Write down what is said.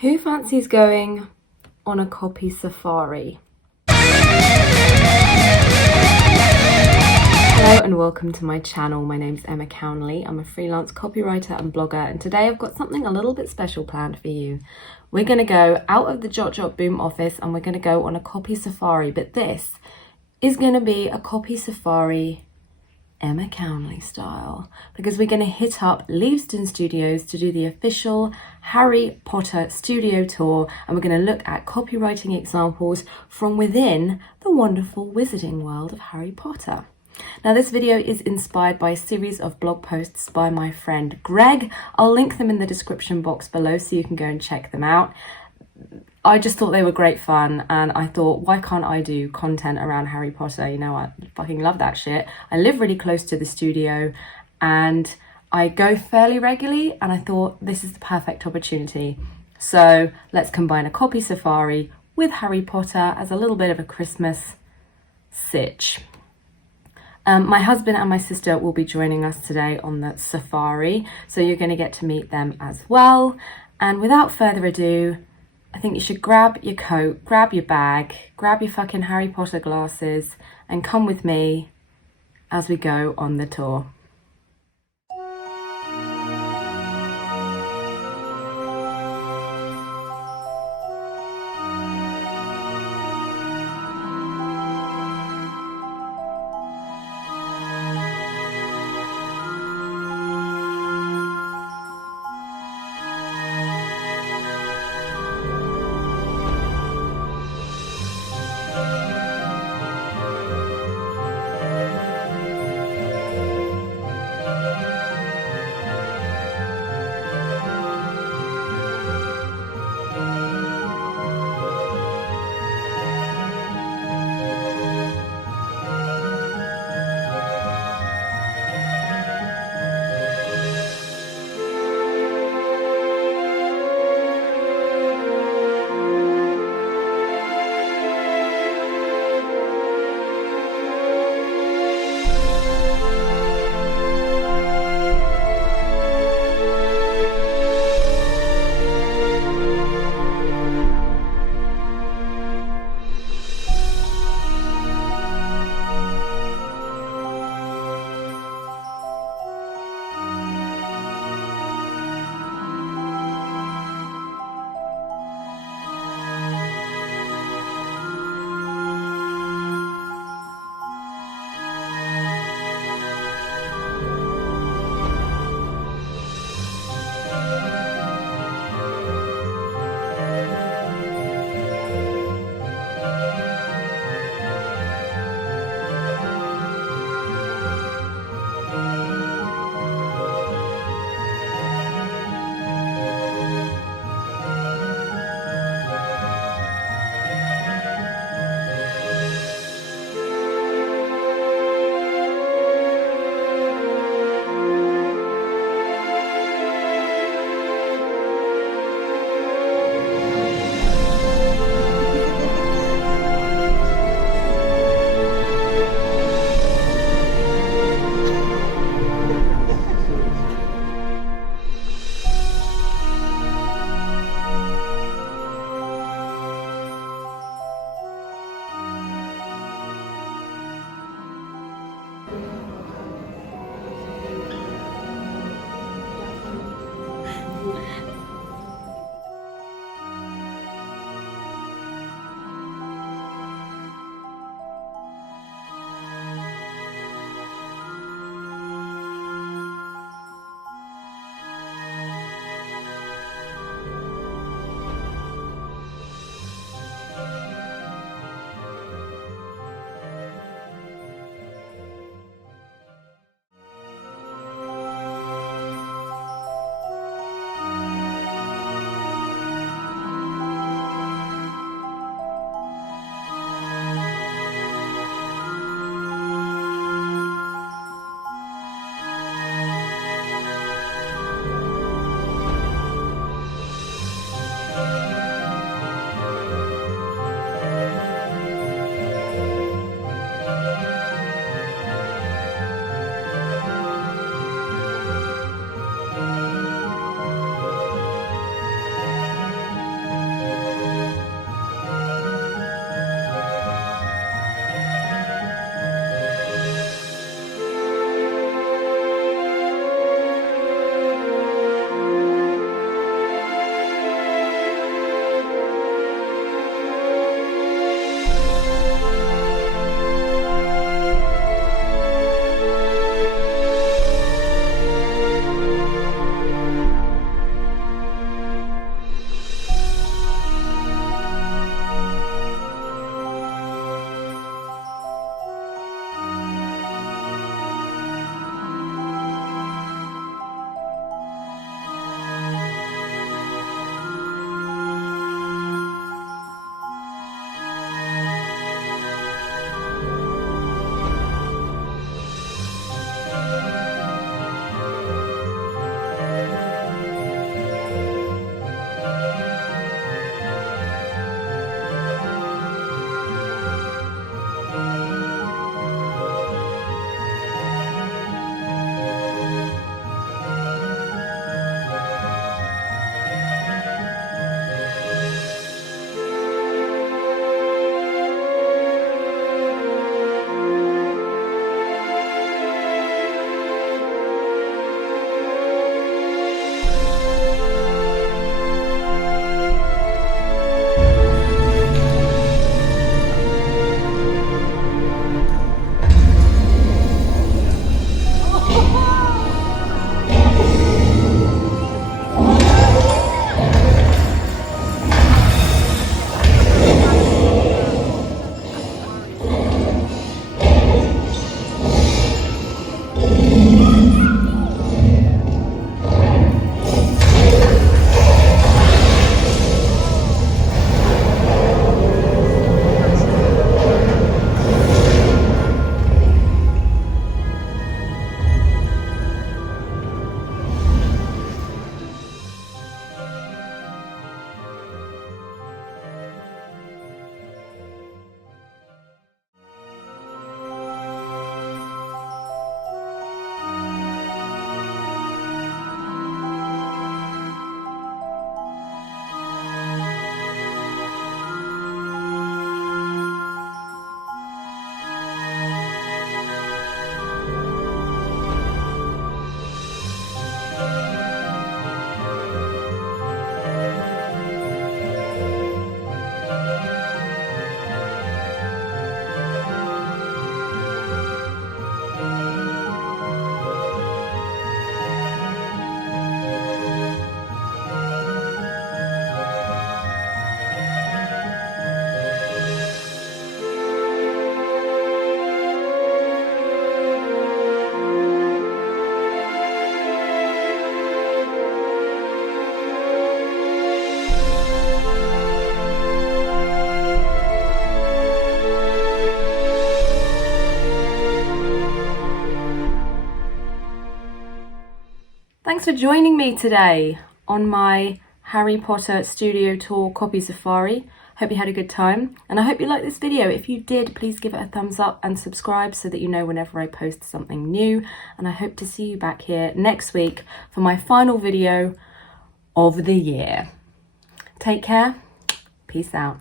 Who fancies going on a copy safari? Hello and welcome to my channel. My name's Emma Cownley. I'm a freelance copywriter and blogger, and today I've got something a little bit special planned for you. We're going to go out of the Jot Jot Boom office and we're going to go on a copy safari, but this is going to be a copy safari Emma Cownley style, because we're going to hit up Leavesden Studios to do the official Harry Potter studio tour, and we're going to look at copywriting examples from within the wonderful wizarding world of Harry Potter. Now, this video is inspired by a series of blog posts by my friend Greg. I'll link them in the description box below so you can go and check them out. I just thought they were great fun, and I thought, why can't I do content around Harry Potter? You know, I fucking love that shit. I live really close to the studio and I go fairly regularly, and I thought this is the perfect opportunity. So let's combine a copy safari with Harry Potter as a little bit of a Christmas sitch. My husband and my sister will be joining us today on the safari, so you're going to get to meet them as well. And without further ado, I think you should grab your coat, grab your bag, grab your fucking Harry Potter glasses, and come with me as we go on the tour. Thanks for joining me today on my Harry Potter studio tour copy safari. Hope you had a good time, and I hope you liked this video. If you did, please give it a thumbs up and subscribe so that you know whenever I post something new. And I hope to see you back here next week for my final video of the year. Take care. Peace out.